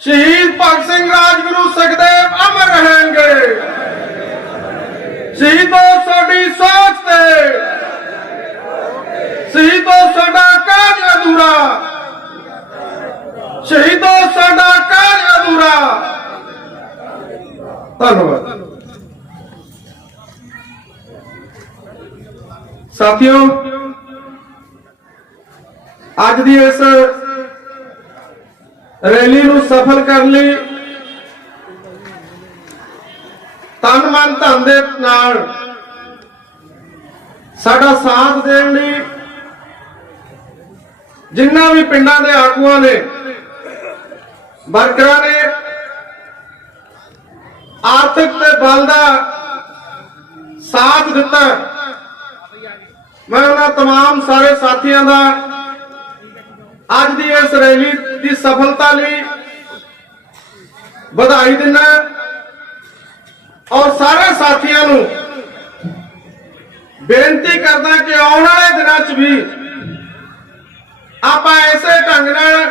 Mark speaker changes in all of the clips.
Speaker 1: ਸ਼ਹੀਦ ਭਗਤ ਸਿੰਘ ਰਾਜਗੁਰੂ ਸੁਖਦੇਵ ਅਮਰ ਰਹਿਣਗੇ। ਸ਼ਹੀਦੋ ਸਾਡੀ ਸੋਚ ਤੇ। ਸ਼ਹੀਦੋ ਸਾਡਾ ਕਾਰਜ ਅਧੂਰਾ। ਸ਼ਹੀਦੋ ਸਾਡਾ ਕਾਜ ਅਧੂਰਾ। ਧੰਨਵਾਦ। ਸਾਥੀਓ, ਅੱਜ ਦੀ ਇਸ ਰੈਲੀ ਨੂੰ ਸਫਲ ਕਰਨ ਲਈ ਤਨ ਮਨ ਧਨ ਦੇ ਨਾਲ ਸਾਡਾ ਸਾਥ ਦੇਣ ਲਈ ਜਿੰਨਾ ਵੀ ਪਿੰਡਾਂ ਦੇ ਆਗੂਆਂ ਨੇ ਵਰਕਰਾਂ ਨੇ ਆਰਥਿਕ ਤੇ ਬਲ ਦਾ ਸਾਥ ਦਿੱਤਾ ਮੈਂ ਉਹਨਾਂ तमाम ਸਾਰੇ ਸਾਥੀਆਂ ਦਾ ਅੱਜ ਦੀ ਇਸ ਰੈਲੀ ਦੀ ਸਫਲਤਾ ਲਈ ਵਧਾਈ ਦਿੰਦਾ ਔਰ ਸਾਰੇ ਸਾਥੀਆਂ ਨੂੰ ਬੇਨਤੀ ਕਰਦਾ ਕਿ ਆਉਣ ਵਾਲੇ ਦਿਨਾਂ 'ਚ ਵੀ ਆਪਾਂ ਐਸੇ ਢੰਗ ਨਾਲ,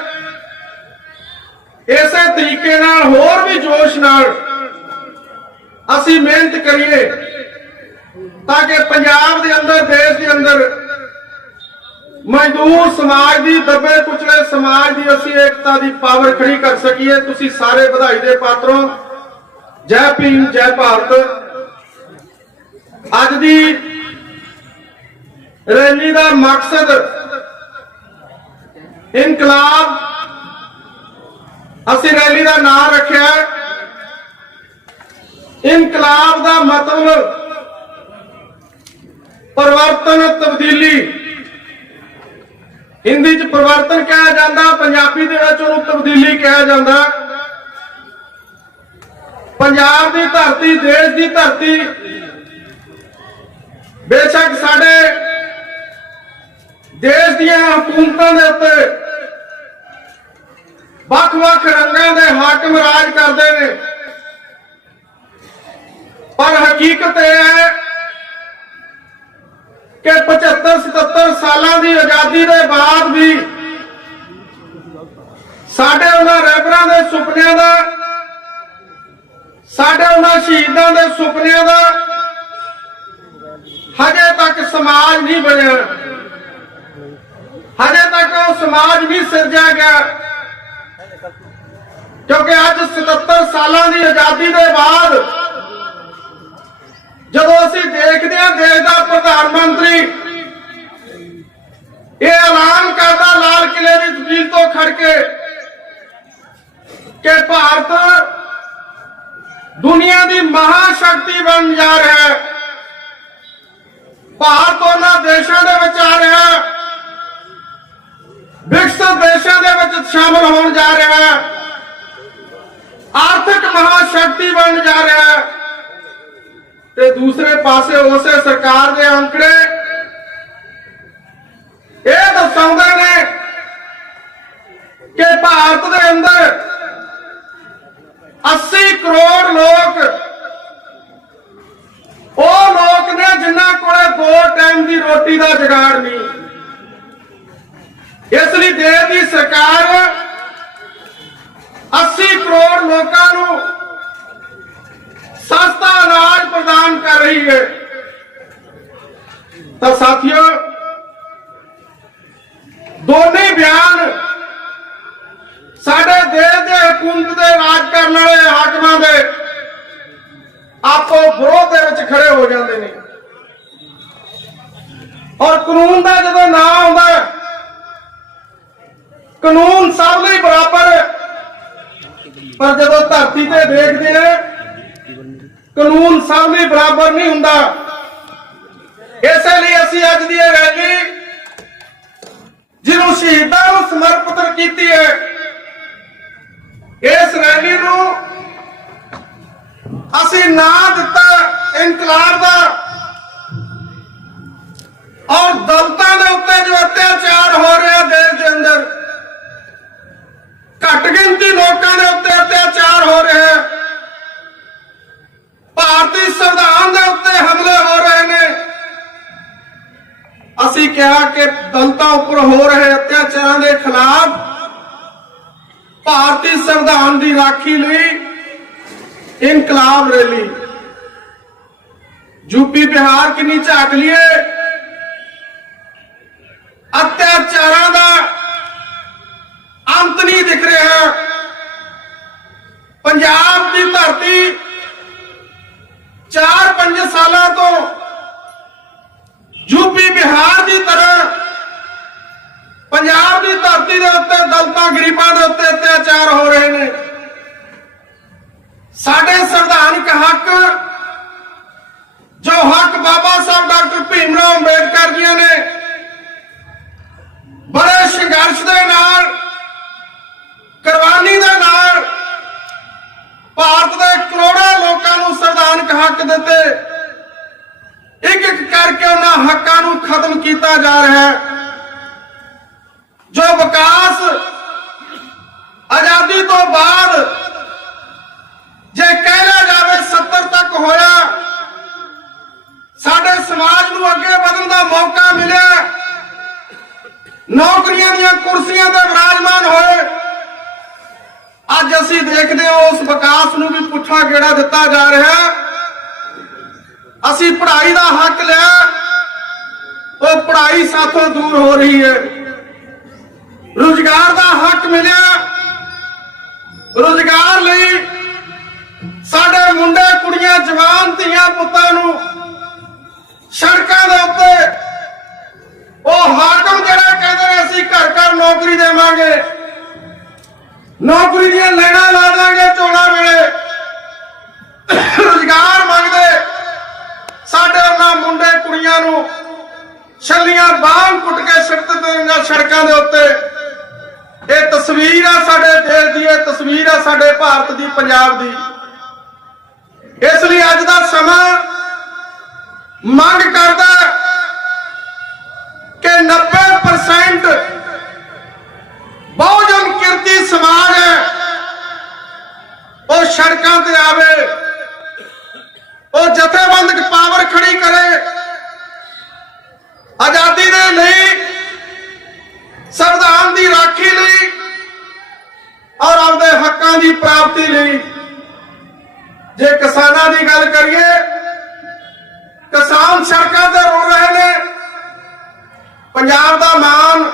Speaker 1: ਇਸੇ ਤਰੀਕੇ ਨਾਲ ਹੋਰ ਵੀ ਜੋਸ਼ ਨਾਲ ਅਸੀਂ ਮਿਹਨਤ ਕਰੀਏ ਤਾਂ ਕਿ ਪੰਜਾਬ ਦੇ ਅੰਦਰ, ਦੇਸ਼ ਦੇ ਅੰਦਰ ਮਜ਼ਦੂਰ ਸਮਾਜ ਦੀ ਦੱਬੇ ਕੁਚਲੇ ਸਮਾਜ ਦੀ ਅਸੀਂ ਏਕਤਾ ਦੀ ਪਾਵਰ ਖੜੀ ਕਰ ਸਕੀਏ। ਤੁਸੀਂ ਸਾਰੇ ਵਧਾਈ ਦੇ ਪਾਤਰੋਂ। ਜੈ ਭੀਮ, ਜੈ ਭਾਰਤ। ਅੱਜ ਦੀ ਰੈਲੀ ਦਾ ਮਕਸਦ ਇਨਕਲਾਬ। ਅਸੀਂ ਰੈਲੀ ਦਾ ਨਾਮ ਰੱਖਿਆ ਇਨਕਲਾਬ ਦਾ ਮਤਲਬ ਪਰਿਵਰਤਨ ਤਬਦੀਲੀ। ਹਿੰਦੀ ਚ ਪਰਿਵਰਤਨ ਕਿਹਾ ਜਾਂਦਾ, ਪੰਜਾਬੀ ਦੇ ਵਿੱਚ ਉਹਨੂੰ ਤਬਦੀਲੀ ਕਿਹਾ ਜਾਂਦਾ। ਪੰਜਾਬ ਦੀ ਧਰਤੀ, ਦੇਸ਼ ਦੀ ਧਰਤੀ, ਬੇਸ਼ੱਕ ਸਾਡੇ ਦੇਸ਼ ਦੀਆਂ ਹਕੂਮਤਾਂ ਦੇ ਉੱਤੇ ਵੱਖ-ਵੱਖ ਰੰਗਾਂ ਦੇ ਹਾਕਮ ਰਾਜ ਕਰਦੇ ਨੇ। ਪਰ ਹਕੀਕਤ ਇਹ ਹੈ ਕਿ 75 77 ਸਾਲਾਂ ਦੀ ਆਜ਼ਾਦੀ ਦੇ ਬਾਅਦ ਵੀ ਸਾਡੇ ਉਹਨਾਂ ਰਹਿਬਰਾਂ ਦੇ ਸੁਪਨਿਆਂ ਦਾ, ਸਾਡੇ ਉਹਨਾਂ ਸ਼ਹੀਦਾਂ ਦੇ ਸੁਪਨਿਆਂ ਦਾ ਹਜੇ ਤੱਕ ਸਮਾਜ ਨਹੀਂ ਬਣਿਆ। ਹਜੇ ਤੱਕ ਉਹ ਸਮਾਜ ਨਹੀਂ ਸਿਰਜਿਆ ਗਿਆ। ਕਿਉਂਕਿ ਅੱਜ 77 ਸਾਲਾਂ ਦੀ ਆਜ਼ਾਦੀ ਦੇ ਬਾਅਦ ਜਦੋਂ ਅਸੀਂ ਦੇਖਦੇ ਹਾਂ ਦੇਸ਼ ਦਾ ਪ੍ਰਧਾਨ ਮੰਤਰੀ, ਇਹ ਐਲਾਨ ਕਰਦਾ ਲਾਲ ਕਿਲੇ ਦੀ ਜ਼ਮੀਨ ਤੋਂ ਖੜ ਕੇ ਕਿ ਭਾਰਤ ਦੁਨੀਆ ਦੀ ਮਹਾ ਸ਼ਕਤੀ ਬਣ ਜਾ ਰਿਹਾ ਹੈ। ਭਾਰਤ ਉਹਨਾਂ ਦੇਸ਼ਾਂ ਦੇ ਵਿੱਚ ਆ ਰਿਹਾ ਹੈ। ਵਿਕਸਿਤ ਦੇਸ਼ਾਂ ਦੇ ਵਿੱਚ ਸ਼ਾਮਲ ਹੋਣ ਜਾ ਰਿਹਾ ਹੈ। ਆਰਥਿਕ ਮਹਾ ਸ਼ਕਤੀ ਬਣ ਜਾ ਰਿਹਾ ਹੈ। ਤੇ ਦੂਸਰੇ ਪਾਸੇ ਉਸੇ ਸਰਕਾਰ ਦੇ ਅੰਕੜੇ ਇਹ ਦਰਸਾਉਂਦੇ ਨੇ ਕਿ ਭਾਰਤ ਦੇ ਅੰਦਰ 80 ਕਰੋੜ ਲੋਕ, ਉਹ ਲੋਕ ਨੇ ਜਿਨ੍ਹਾਂ ਕੋਲੇ ਦੋ ਟਾਈਮ ਦੀ ਰੋਟੀ ਦਾ ਜੁਗਾੜ ਨਹੀਂ। ਇਸ ਲਈ ਦੇਸ਼ ਦੀ ਸਰਕਾਰ 80 ਕਰੋੜ ਲੋਕਾਂ ਨੂੰ ਸਸਤਾ ਅਨਾਜ ਪ੍ਰਦਾਨ ਕਰ ਰਹੀ ਹੈ ਤਾਂ ਸਾਥੀਓ ਦੋਨੇ ਬਿਆਨ ਸਾਡੇ ਦੇਸ਼ ਦੇ ਹਕੂਮਤ ਦੇ ਰਾਜ ਕਰਨ ਵਾਲੇ ਹਾਕਮਾਂ ਦੇ ਆਪੋ ਵਿਰੋਧ ਦੇ ਵਿੱਚ ਖੜੇ ਹੋ ਜਾਂਦੇ ਨੇ ਔਰ ਕਾਨੂੰਨ ਦਾ ਜਦੋਂ ਨਾਂ ਆਉਂਦਾ ਹੈ, ਕਾਨੂੰਨ ਸਭ ਲਈ ਬਰਾਬਰ ਹੈ। ਪਰ ਜਦੋਂ ਧਰਤੀ ਤੇ ਦੇਖਦੇ ਨੇ ਕਾਨੂੰਨ ਸਾਹਮਣੇ ਬਰਾਬਰ ਨਹੀਂ ਹੁੰਦਾ। ਇਸੇ ਲਈ ਅਸੀਂ ਅੱਜ ਦੀ ਇਹ ਰੈਲੀ, ਜਿਹਨੂੰ ਸ਼ਹੀਦਾਂ ਨੂੰ ਸਮਰਪਿਤ ਕੀਤੀ ਹੈ, ਇਸ ਰੈਲੀ ਨੂੰ ਅਸੀਂ ਨਾ ਦਿੱਤਾ ਇਨਕਲਾਬ ਦਾ ਔਰ ਦਲਤਾਂ ਦੇ ਉੱਤੇ ਜੋ ਅਤਿਆਚਾਰ ਹੋ ਰਿਹਾ ਦੇਸ਼ ਦੇ ਅੰਦਰ ਘੱਟ ਗਿਣਤੀ ਲੋਕਾਂ ਦੇ ਉੱਤੇ ਅਤਿਆਚਾਰ ਹੋ ਰਿਹਾ ਹੈ। ਭਾਰਤੀ ਸੰਵਿਧਾਨ ਦੇ ਉੱਤੇ ਹਮਲੇ ਹੋ ਰਹੇ ਨੇ। ਅਸੀਂ ਕਿਹਾ ਕਿ ਦਲਤਾਂ ਉੱਪਰ ਹੋ ਰਹੇ ਅਤਿਆਚਾਰਾਂ ਦੇ ਖਿਲਾਫ ਭਾਰਤੀ ਸੰਵਿਧਾਨ ਦੀ ਰਾਖੀ ਲਈ ਇਨਕਲਾਬ ਰੈਲੀ। ਯੂਪੀ, ਬਿਹਾਰ ਕਿੰਨੀ ਝਾਕ ਲਈਏ? ਅਤਿਆਚਾਰਾਂ ਦਾ ਅੰਤ ਨਹੀਂ ਦਿਖ ਰਿਹਾ। ਪੰਜਾਬ ਦੀ ਧਰਤੀ 4-5 ਸਾਲਾਂ ਤੋਂ ਯੂਪੀ ਬਿਹਾਰ ਦੀ ਤਰ੍ਹਾਂ ਪੰਜਾਬ ਦੀ ਧਰਤੀ ਦੇ ਉੱਤੇ ਦਲਤਾਂ, ਗਰੀਬਾਂ ਦੇ ਉੱਤੇ ਅਤਿਆਚਾਰ ਹੋ ਰਹੇ ਨੇ ਸਾਡੇ ਸੰਵਿਧਾਨਕ ਹੱਕ ਜੋ ਹੱਕ ਬਾਬਾ ਸਾਹਿਬ ਡਾਕਟਰ ਭੀਮ ਰਾਓ ਅੰਬੇਦਕਰ ਜੀਆਂ ਨੇ ਬੜੇ ਸੰਘਰਸ਼ ਦੇ ਨਾਲ ਕੁਰਬਾਨੀ ਦੇ ਨਾਲ ਭਾਰਤ ਦੇ ਕਰੋੜਾਂ ਲੋਕਾਂ ਨੂੰ ਸੰਵਿਧਾਨਕ ਹੱਕ ਦਿੱਤੇ ਇੱਕ ਇੱਕ ਕਰਕੇ ਉਹਨਾਂ ਹੱਕਾਂ ਨੂੰ ਖਤਮ ਕੀਤਾ ਜਾ ਰਿਹਾ ਹੈ ਜੋ ਵਿਕਾਸ ਆਜ਼ਾਦੀ ਤੋਂ ਬਾਅਦ ਜੇ ਕਹਿਣਾ ਜਾਵੇ 70 ਤੱਕ ਹੋਇਆ ਸਾਡੇ ਸਮਾਜ ਨੂੰ ਅੱਗੇ ਵਧਣ ਦਾ ਮੌਕਾ ਮਿਲਿਆ ਨੌਕਰੀਆਂ ਦੀਆਂ ਕੁਰਸੀਆਂ ਤੇ ਵਿਰਾਜਮਾਨ ਹੋਏ ਅੱਜ ਅਸੀਂ ਦੇਖਦੇ ਹਾਂ ਉਸ ਵਿਕਾਸ ਨੂੰ ਵੀ ਪੁੱਠਾ ਗੇੜਾ ਦਿੱਤਾ ਜਾ ਰਿਹਾ ਹੈ। ਅਸੀਂ ਪੜ੍ਹਾਈ ਦਾ ਹੱਕ ਲਿਆ ਉਹ ਪੜ੍ਹਾਈ ਸਾਥੋਂ ਦੂਰ ਹੋ ਰਹੀ ਹੈ। ਰੋਜ਼ਗਾਰ ਦਾ ਹੱਕ ਮਿਲਿਆ। ਰੋਜ਼ਗਾਰ ਲਈ ਸਾਡੇ ਮੁੰਡੇ, ਕੁੜੀਆਂ, ਜਵਾਨ, ਧੀਆਂ ਪੁੱਤਾਂ ਨੂੰ ਸੜਕਾਂ ਦੇ ਉੱਤੇ ਉਹ ਹਾਕਮ ਜਿਹੜਾ ਕਹਿੰਦੇ ਨੇ ਅਸੀਂ ਘਰ ਘਰ ਨੌਕਰੀ ਦੇਵਾਂਗੇ। ਨੌਕਰੀ ਦੀਆਂ ਲੈਣਾ ਲਾ ਦਾਂਗੇ ਚੋਲਾ ਵੇਲੇ। ਰੋਜ਼ਗਾਰ ਮੰਗਦੇ ਸਾਡੇ ਉਹਨਾਂ ਮੁੰਡੇ, ਕੁੜੀਆਂ ਨੂੰ ਛੱਲੀਆਂ ਬਾਹਰ ਕੁੱਟ ਕੇ ਸੜਕ ਤੇ ਸੜਕਾਂ ਦੇ ਉੱਤੇ। ਇਹ ਤਸਵੀਰ ਆ ਸਾਡੇ ਦੇਸ਼ ਦੀ, ਇਹ ਤਸਵੀਰ ਆ ਸਾਡੇ ਭਾਰਤ ਦੀ, ਪੰਜਾਬ ਦੀ। ਇਸ ਲਈ ਅੱਜ ਦਾ ਸਮਾਂ ਮੰਗ ਕਰਦਾ ਕਿ 90% ਬਹੁਜਨ ਕਿਰਤੀ ਸਮਾਜ ਹੈ, ਉਹ ਸੜਕਾਂ ਤੇ ਆਵੇ, ਉਹ ਜਥੇਬੰਦਕ ਪਾਵਰ ਖੜੀ ਕਰੇ। ਆਜ਼ਾਦੀ ਦੇ ਲਈ, ਸੰਵਿਧਾਨ ਦੀ ਰਾਖੀ ਲਈ ਔਰ ਆਪਦੇ ਹੱਕਾਂ ਦੀ ਪ੍ਰਾਪਤੀ ਲਈ। ਜੇ ਕਿਸਾਨਾਂ ਦੀ ਗੱਲ ਕਰੀਏ, ਕਿਸਾਨ ਸੜਕਾਂ ਤੇ ਰੋ ਰਹੇ ਨੇ। ਪੰਜਾਬ ਦਾ ਮਾਨ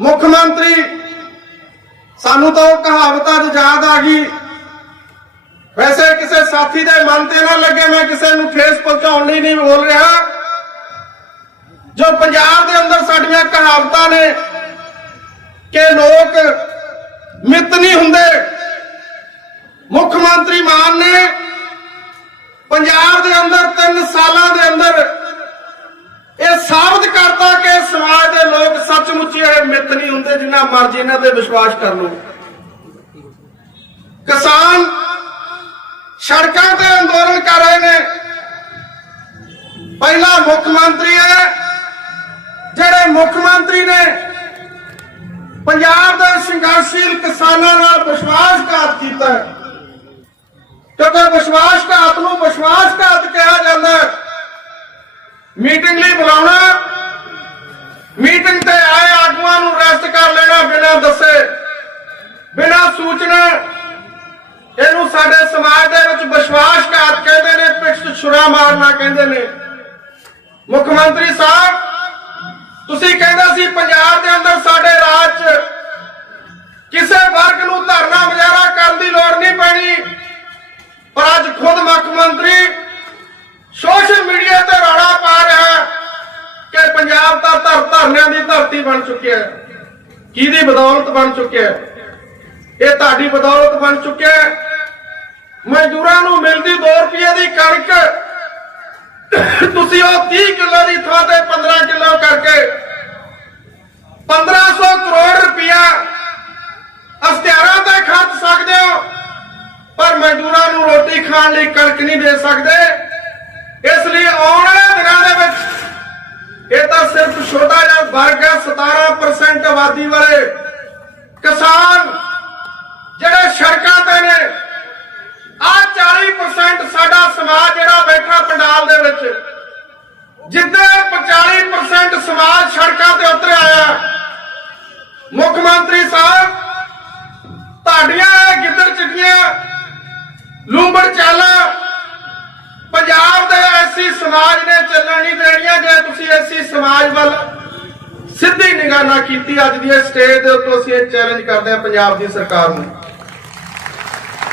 Speaker 1: ਮੁੱਖ ਮੰਤਰੀ, ਸਾਨੂੰ ਤਾਂ ਉਹ ਕਹਾਵਤ ਅੱਜ ਯਾਦ ਆ ਗਈ। ਵੈਸੇ ਕਿਸੇ ਸਾਥੀ ਦੇ ਮਨ ਤੇ ਨਾ ਲੱਗੇ, ਮੈਂ ਕਿਸੇ ਨੂੰ ਠੇਸ ਪਹੁੰਚਾਉਣ ਲਈ ਨਹੀਂ ਬੋਲ ਰਿਹਾ। ਜੋ ਪੰਜਾਬ ਦੇ ਅੰਦਰ ਸਾਡੀਆਂ ਕਹਾਵਤਾਂ ਨੇ ਕਿ ਲੋਕ ਮਿੱਤ ਨਹੀਂ ਹੁੰਦੇ। ਮੁੱਖ ਮੰਤਰੀ ਮਾਨ ਨੇ ਪੰਜਾਬ ਦੇ ਅੰਦਰ 3 ਸਾਲਾਂ ਦੇ ਅੰਦਰ ਇਹ ਸਾਬਤ ਕਰਤਾ ਕਿ ਸਮਾਜ ਦੇ ਲੋਕ ਸੱਚਮੁੱਚ ਇਹ ਮਿੱਤ ਨਹੀਂ ਹੁੰਦੇ, ਜਿੰਨਾ ਮਰਜ਼ੀ ਇਹਨਾਂ ਤੇ ਵਿਸ਼ਵਾਸ ਕਰ ਲਓ। ਕਿਸਾਨ ਸੜਕਾਂ ਤੇ ਅੰਦੋਲਨ ਕਰ ਰਹੇ ਨੇ। ਪਹਿਲਾ ਮੁੱਖ ਮੰਤਰੀ ਹੈ ਜਿਹੜੇ ਮੁੱਖ ਮੰਤਰੀ ਨੇ ਪੰਜਾਬ ਦੇ ਸੰਘਰਸ਼ੀਲ ਕਿਸਾਨਾਂ ਨਾਲ ਵਿਸ਼ਵਾਸਘਾਤ ਕੀਤਾ ਕਿਉਂਕਿ ਵਿਸ਼ਵਾਸਘਾਤ ਨੂੰ ਵਿਸ਼ਵਾਸਘਾਤ ਕਿਹਾ ਜਾਂਦਾ ਹੈ, ਮੀਟਿੰਗ ਲਈ ਬੁਲਾਉਣਾ, ਮੀਟਿੰਗ ਤੇ ਆਏ ਆਗੂਆਂ ਨੂੰ ਰੈਸਟ ਕਰ ਲੈਣਾ ਬਿਨਾਂ ਦੱਸੇ, ਬਿਨਾਂ ਸੂਚਨਾ, ਇਹਨੂੰ ਸਾਡੇ ਸਮਾਜ ਦੇ ਵਿੱਚ ਵਿਸ਼ਵਾਸਘਾਤ ਕਹਿੰਦੇ ਨੇ ਪਿੱਛ ਛੁਰਾ ਮਾਰਨਾ ਕਹਿੰਦੇ ਨੇ। ਮੁੱਖ ਮੰਤਰੀ ਸਾਹਿਬ ਤੁਸੀਂ ਕਹਿੰਦੇ ਸੀ ਪੰਜਾਬ ਦੇ ਅੰਦਰ ਸਾਡੇ ਰਾਜ 'ਚ ਕਿਸੇ ਵਰਗ ਨੂੰ ਧਰਨਾ ਮੁਜ਼ਾਹਰਾ ਕਰਨ ਦੀ ਲੋੜ ਨਹੀਂ ਪੈਣੀ। ਪਰ ਅੱਜ ਖੁਦ ਮੁੱਖ ਮੰਤਰੀ ਸੋਸ਼ਲ ਮੀਡੀਆ ਤੇ ਰੌਲਾ ਪਾ ਰਿਹਾ ਕਿ ਪੰਜਾਬ ਦਾ ਧਰ ਧਰਨਿਆਂ ਦੀ ਧਰਤੀ ਬਣ ਚੁੱਕਿਆ ਹੈ। ਕਿਹਦੀ ਬਦੌਲਤ ਬਣ ਚੁੱਕਿਆ ਹੈ? ਇਹ ਤੁਹਾਡੀ ਬਦੌਲਤ ਬਣ ਚੁੱਕਿਆ ਹੈ। ਮਜ਼ਦੂਰਾਂ ਨੂੰ ਮਿਲਦੀ 2 ਰੁਪਏ ਦੀ ਕਣਕ ਤੁਸੀਂ ਉਹ 30 ਕਿਲੋ ਦੀ ਥਾਂ ਤੇ 15 ਕਿਲੋ ਕਰਕੇ 1500 ਕਰੋੜ ਰੁਪਇਆ ਅਸਤਿਆਰਾਂ ਤੇ ਖਰਚ ਸਕਦੇ ਹੋ, ਪਰ ਮਜ਼ਦੂਰਾਂ ਨੂੰ ਰੋਟੀ ਖਾਣ ਲਈ ਕਣਕ ਨਹੀਂ ਦੇ ਸਕਦੇ। ਇਸ ਲਈ ਆਉਣ ਵਾਲੇ ਦਿਨਾਂ ਦੇ ਵਿੱਚ ਇਹ ਤਾਂ ਸਿਰਫ ਛੋਟਾ ਜਿਹਾ ਵਰਗ ਹੈ 17% ਆਬਾਦੀ ਵਾਲੇ ਕਿਸਾਨ ਜਿਹੜੇ ਸੜਕਾਂ ਤੇ ਨੇ 40% ਸਾਡਾ ਸਮਾਜ ਜਿਹੜਾ ਬੈਠਾ ਪੰਡਾਲ ਦੇ ਵਿੱਚ ਜਿੱਦੇ 40% ਸਮਾਜ ਸੜਕਾਂ ਤੇ ਉਤਰਿਆ ਆਇਆ ਮੁੱਖ ਮੰਤਰੀ ਸਾਹਿਬ, ਤੁਹਾਡੀਆਂ ਗਿੱਦੜ ਚਿੱਟੀਆਂ ਲੂੰਬੜ ਚਾਲਾਂ ਪੰਜਾਬ ਦੇ ਐਸੀ ਸਮਾਜ ਨੇ ਚੱਲਣ ਨਹੀਂ ਦੇਣੀਆਂ ਜੇ ਤੁਸੀਂ ਐਸੀ ਸਮਾਜ ਵੱਲ ਸਿੱਧੀ ਨਿਗਾਹ ਨਾ ਕੀਤੀ ਅੱਜ ਦੀ ਇਸ ਸਟੇਜ ਦੇ ਉੱਤੇ ਅਸੀਂ ਇਹ ਚੈਲੰਜ ਕਰਦੇ ਹਾਂ ਪੰਜਾਬ ਦੀ ਸਰਕਾਰ ਨੂੰ।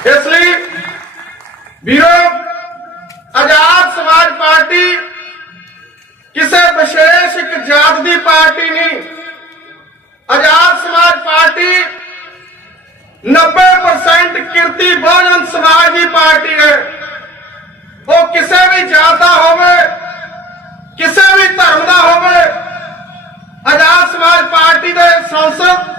Speaker 1: ਇਸ ਲਈ ਵੀਰੋ, ਆਜ਼ਾਦ ਸਮਾਜ ਪਾਰਟੀ ਕਿਸੇ ਵਿਸ਼ੇਸ਼ ਇੱਕ ਜਾਤ ਦੀ ਪਾਰਟੀ ਨਹੀਂ। ਆਜ਼ਾਦ ਸਮਾਜ ਪਾਰਟੀ 90% ਕਿਰਤੀ ਬਹੁਜਨ ਸਮਾਜ ਦੀ ਪਾਰਟੀ ਹੈ। ਉਹ ਕਿਸੇ ਵੀ ਜਾਤ ਦਾ ਹੋਵੇ, ਕਿਸੇ ਵੀ ਧਰਮ ਦਾ ਹੋਵੇ, ਆਜ਼ਾਦ ਸਮਾਜ ਪਾਰਟੀ ਦੇ ਸੰਸਦ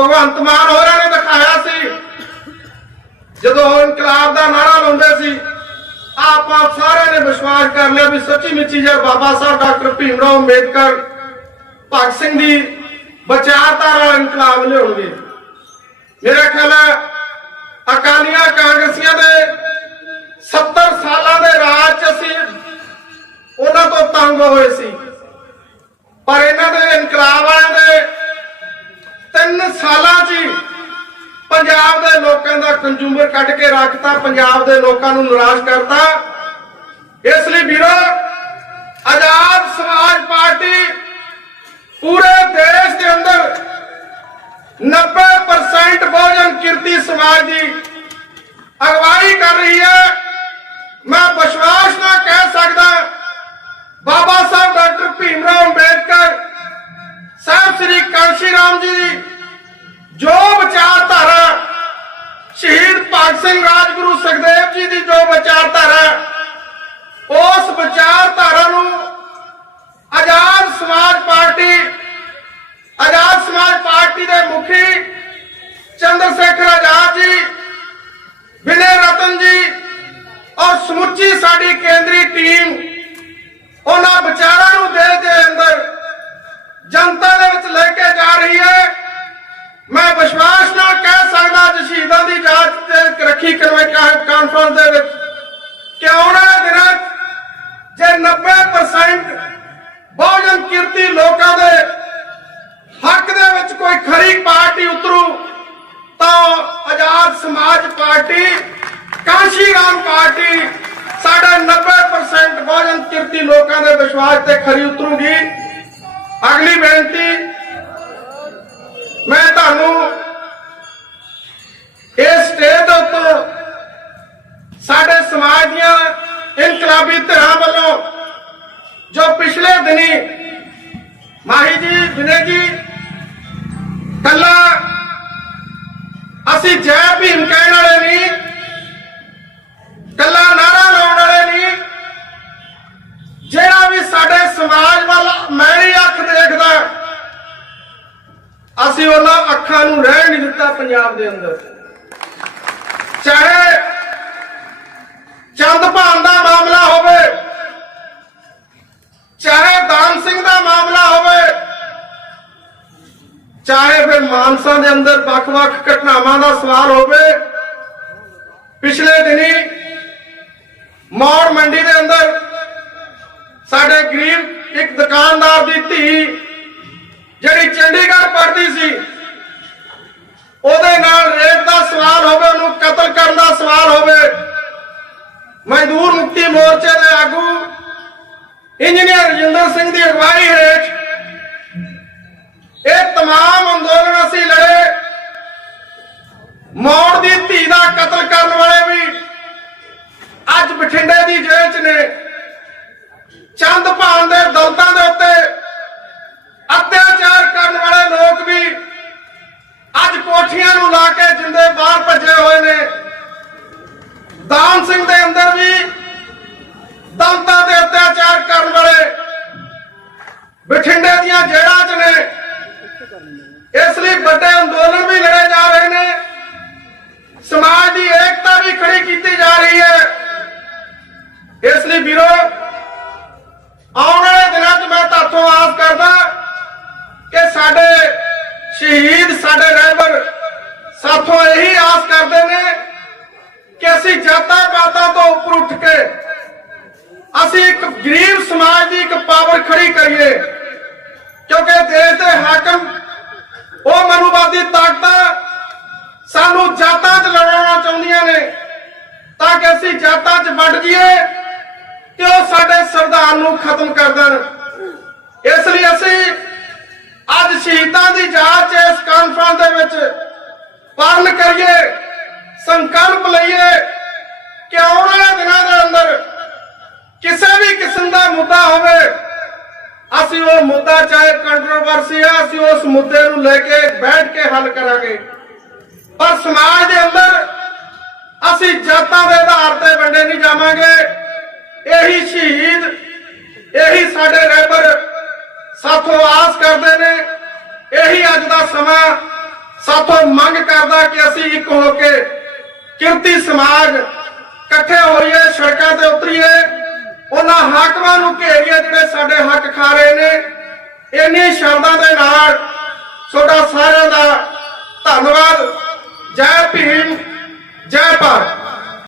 Speaker 1: ਭਗਵੰਤ ਮਾਨ ਹੋਰਾਂ ਨੇ ਦਿਖਾਇਆ ਸੀ। ਜਦੋਂ ਉਹ ਇਨਕਲਾਬ ਦਾ ਨਾਰਾ ਲਾਉਂਦੇ ਸੀ, ਆਪਾਂ ਸਾਰਿਆਂ ਨੇ ਵਿਸ਼ਵਾਸ ਕਰ ਲਿਆ ਵੀ ਸੱਚੀ ਮੁੱਚੀ ਜੇ ਬਾਬਾ ਸਾਹਿਬ, ਡਾਕਟਰ ਭੀਮ ਰਾਓ ਅੰਬੇਦਕਰ, ਭਗਤ ਸਿੰਘ ਦੀ ਵਿਚਾਰਧਾਰਾ ਇਨਕਲਾਬ ਲਿਆਉਣਗੇ। ਮੇਰਾ ਖਿਆਲ ਹੈ, ਅਕਾਲੀਆਂ ਕਾਂਗਰਸੀਆਂ ਦੇ 70 ਸਾਲਾਂ ਦੇ ਰਾਜ 'ਚ ਅਸੀਂ ਉਹਨਾਂ ਤੋਂ ਤੰਗ ਹੋਏ ਸੀ। ਪਰ ਇਹਨਾਂ ਦੇ ਇਨਕਲਾਬ ਵਾਲਿਆਂ ਦੇ ਤਿੰਨ ਸਾਲਾਂ 'ਚ ਪੰਜਾਬ ਦੇ ਲੋਕਾਂ ਦਾ ਕੰਜ਼ੂਮਰ ਕੱਢ ਕੇ ਰੱਖਤਾ, ਪੰਜਾਬ ਦੇ ਲੋਕਾਂ ਨੂੰ ਨਿਰਾਸ਼ ਕਰਤਾ। ਇਸ ਲਈ ਵੀਰੋ ਆਜ਼ਾਦ ਸਮਾਜ ਪਾਰਟੀ ਪੂਰੇ ਦੇਸ਼ ਦੇ ਅੰਦਰ 90% ਬਹੁਜਨ ਕਿਰਤੀ ਸਮਾਜ ਦੀ ਅਗਵਾਈ ਕਰ ਰਹੀ ਹੈ। ਮੈਂ ਵਿਸ਼ਵਾਸ ਨਾਲ ਕਹਿ ਸਕਦਾ, ਬਾਬਾ ਸਾਹਿਬ ਡਾਕਟਰ ਭੀਮ ਰਾਓ ਅੰਬੇਦਕਰ ਸਾਹਿਬ ਸ੍ਰੀ ਕਾਂਸ਼ੀ ਰਾਮ ਜੀ। ਦੀ ਜੋ ਵਿਚਾਰਧਾਰਾ ਸ਼ਹੀਦ ਭਗਤ ਸਿੰਘ ਰਾਜਗੁਰੂ ਸੁਖਦੇਵ ਜੀ ਦੀ ਜੋ ਵਿਚਾਰਧਾਰਾ, ਉਸ ਵਿਚਾਰਧਾਰਾ ਨੂੰ ਆਜ਼ਾਦ ਸਮਾਜ ਪਾਰਟੀ, ਆਜ਼ਾਦ ਸਮਾਜ ਪਾਰਟੀ ਦੇ ਮੁਖੀ ਚੰਦਰ ਸ਼ੇਖਰ ਆਜ਼ਾਦ ਜੀ ਵਿਨੇ ਰਤਨ ਜੀ ਔਰ ਸਮੁੱਚੀ ਸਾਡੀ ਕੇਂਦਰੀ ਟੀਮ, ਉਹਨਾਂ ਵਿਚਾਰਾਂ ਨੂੰ ਦੇਸ਼ ਦੇ ਅੰਦਰ ਜਨਤਾ ਦੇ ਵਿੱਚ ਲੈ ਕੇ ਜਾ ਰਹੀ ਹੈ। ਮੈਂ ਵਿਸ਼ਵਾਸ ਨਾਲ ਕਹਿ ਸਕਦਾ ਅੱਜ ਸ਼ਹੀਦਾਂ ਦੀ ਯਾਦ ਤੇ ਰੱਖੀ ਕਰਵਾਈ ਕਾਨਫਰੰਸ ਦੇ ਵਿੱਚ ਕਿ ਆਉਣ ਵਾਲੇ ਦਿਨਾਂ ਜੇ 90% ਬਹੁਜਨ ਕਿਰਤੀ ਲੋਕਾਂ ਦੇ ਹੱਕ ਦੇ ਵਿੱਚ ਕੋਈ ਖਰੀ ਪਾਰਟੀ ਉਤਰੂ, ਤਾਂ ਆਜ਼ਾਦ ਸਮਾਜ ਪਾਰਟੀ, ਕਾਂਸ਼ੀ ਰਾਮ ਪਾਰਟੀ, ਸਾਡਾ 90% ਬਹੁਜਨ ਕਿਰਤੀ ਲੋਕਾਂ ਦੇ ਵਿਸ਼ਵਾਸ ਤੇ ਖਰੀ ਉਤਰੂ। ਪਿਛਲੇ ਦਿਨੀ ਮਾਹੀ ਜੀ ਵਿਨੇ ਜੀ ਕੱਲਾ ਅਸੀਂ ਜੈ ਭੀਮ ਕਹਿਣ ਵਾਲੇ ਨਹੀਂ ਕੱਲਾ ਨਾਰਾ ਲਾਉਣ ਵਾਲੇ ਨਹੀਂ ਜਿਹੜਾ ਵੀ ਸਾਡੇ ਸਮਾਜ ਵੱਲ ਮੈਲੀ ਅੱਖ ਦੇਖਦਾ, ਅਸੀਂ ਉਹਨਾਂ ਅੱਖਾਂ ਨੂੰ ਰਹਿਣ ਨਹੀਂ ਦਿੱਤਾ ਪੰਜਾਬ ਦੇ ਅੰਦਰ। ਚਾਹੇ ਫਿਰ ਮਾਨਸਾ ਦੇ ਅੰਦਰ ਵੱਖ-ਵੱਖ ਘਟਨਾਵਾਂ ਦਾ ਸਵਾਲ ਹੋਵੇ ਪਿਛਲੇ ਦਿਨੀ ਮੌੜ ਮੰਡੀ ਦੇ ਅੰਦਰ ਸਾਡੇ ਗਰੀਬ ਇੱਕ ਦੁਕਾਨਦਾਰ ਦੀ ਧੀ ਜਿਹੜੀ ਚੰਡੀਗੜ੍ਹ ਪੜ੍ਹਦੀ ਸੀ ਉਹਦੇ ਨਾਲ ਰੇਪ ਦਾ ਸਵਾਲ ਹੋਵੇ ਉਹਨੂੰ ਕਤਲ ਕਰਨ ਦਾ ਸਵਾਲ ਹੋਵੇ ਮਜ਼ਦੂਰ ਮੁਕਤੀ ਮੋਰਚੇ ਦੇ ਆਗੂ ਇੰਜੀਨੀਅਰ ਰਜਿੰਦਰ ਸਿੰਘ ਦੀ ਅਗਵਾਈ ਹੇਠ ਇਹ तमाम ਲਈ ਵੱਡੇ ਅੰਦੋਲਨ ਵੀ ਲੜੇ ਜਾ ਰਹੇ ਨੇ। ਸਮਾਜ ਦੀ ਏਕਤਾ ਵੀ ਖੜੀ ਕੀਤੀ ਜਾ ਰਹੀ ਹੈ। ਇਸ ਲਈ ਵੀਰੋ, ਆਉਣ ਵਾਲੇ ਦਿਨਾਂ 'ਚ ਮੈਂ ਤੁਹਾਤੋਂ ਆਸ ਕਰਦਾ ਕਿ ਸਾਡੇ ਸ਼ਹੀਦ, ਸਾਡੇ ਰਹਿਬਰ ਸਾਥੋਂ ਇਹੀ ਆਸ ਕਰਦੇ ਨੇ ਕਿ ਅਸੀਂ ਜਾਤਾਂ ਪਾਤਾਂ ਤੋਂ ਉੱਪਰ ਉੱਠ ਕੇ ਅਸੀਂ ਇੱਕ ਗਰੀਬ ਸਮਾਜ ਦੀ ਇੱਕ ਪਾਵਰ ਖੜੀ ਕਰੀਏ। ਕਿਉਂਕਿ ਦੇਸ਼ ਦੇ ਹਾਕਮ ਉਹ ਮਨੂਵਾਦੀ ਤਾਕਤਾਂ ਸਾਨੂੰ ਜਾਤਾਂ 'ਚ ਲੜਾਉਣਾ ਚਾਹੁੰਦੀਆਂ ਨੇ ਤਾਂ ਕਿ ਅਸੀਂ ਜਾਤਾਂ 'ਚ ਵੱਢ ਜਾਈਏ ਤੇ ਉਹ ਸਾਡੇ ਸੰਵਿਧਾਨ ਨੂੰ ਖਤਮ ਕਰ ਦੇਣ। ਇਸ ਲਈ ਅਸੀਂ ਅੱਜ ਸ਼ਹੀਦਾਂ ਦੀ ਯਾਦ 'ਚ ਇਸ ਕਾਨਫਰੰਸ ਦੇ ਵਿੱਚ ਪਾਲਣ ਕਰੀਏ, ਸੰਕਲਪ ਲਈਏ ਕਿ ਆਉਣ ਵਾਲੇ ਦਿਨਾਂ ਦੇ ਅੰਦਰ ਕਿਸੇ ਵੀ ਕਿਸਮ ਦਾ ਮੁੱਦਾ ਹੋਵੇ ਅਸੀਂ ਉਹ ਮੁੱਦਾ ਚਾਹੇ ਕੰਟਰੋਵਰਸੀ ਆ, ਅਸੀਂ ਉਸ ਮੁੱਦੇ ਨੂੰ ਲੈ ਕੇ ਬੈਠ ਕੇ ਹੱਲ ਕਰਾਂਗੇ। ਪਰ ਸਮਾਜ ਦੇ ਅੰਦਰ ਅਸੀਂ ਜਾਤਾਂ ਦੇ ਆਧਾਰ ਤੇ ਵੰਡੇ ਨਹੀਂ ਜਾਵਾਂਗੇ। ਇਹੀ ਸ਼ਹੀਦ, ਇਹੀ ਸਾਡੇ ਰਹਿਬਰ ਸਾਥੋਂ ਆਸ ਕਰਦੇ ਨੇ। ਇਹੀ ਅੱਜ ਦਾ ਸਮਾਂ ਸਾਥੋਂ ਮੰਗ ਕਰਦਾ ਕਿ ਅਸੀਂ ਇੱਕ ਹੋ ਕੇ ਕਿਰਤੀ ਸਮਾਜ ਇਕੱਠੇ ਹੋਈਏ, ਸੜਕਾਂ ਤੇ ਉਤਰੀਏ। ਉਹਨਾਂ ਹਾਕਮਾਂ ਨੂੰ ਘੇਰੀਏ ਜਿਹੜੇ ਸਾਡੇ ਹੱਕ ਖਾ ਰਹੇ ਨੇ। ਇੰਨੀ ਸ਼ਬਦਾਂ ਦੇ ਨਾਲ ਤੁਹਾਡਾ ਸਾਰਿਆਂ ਦਾ ਧੰਨਵਾਦ। ਜੈ ਭੀਮ, ਜੈ ਭਾਰਤ।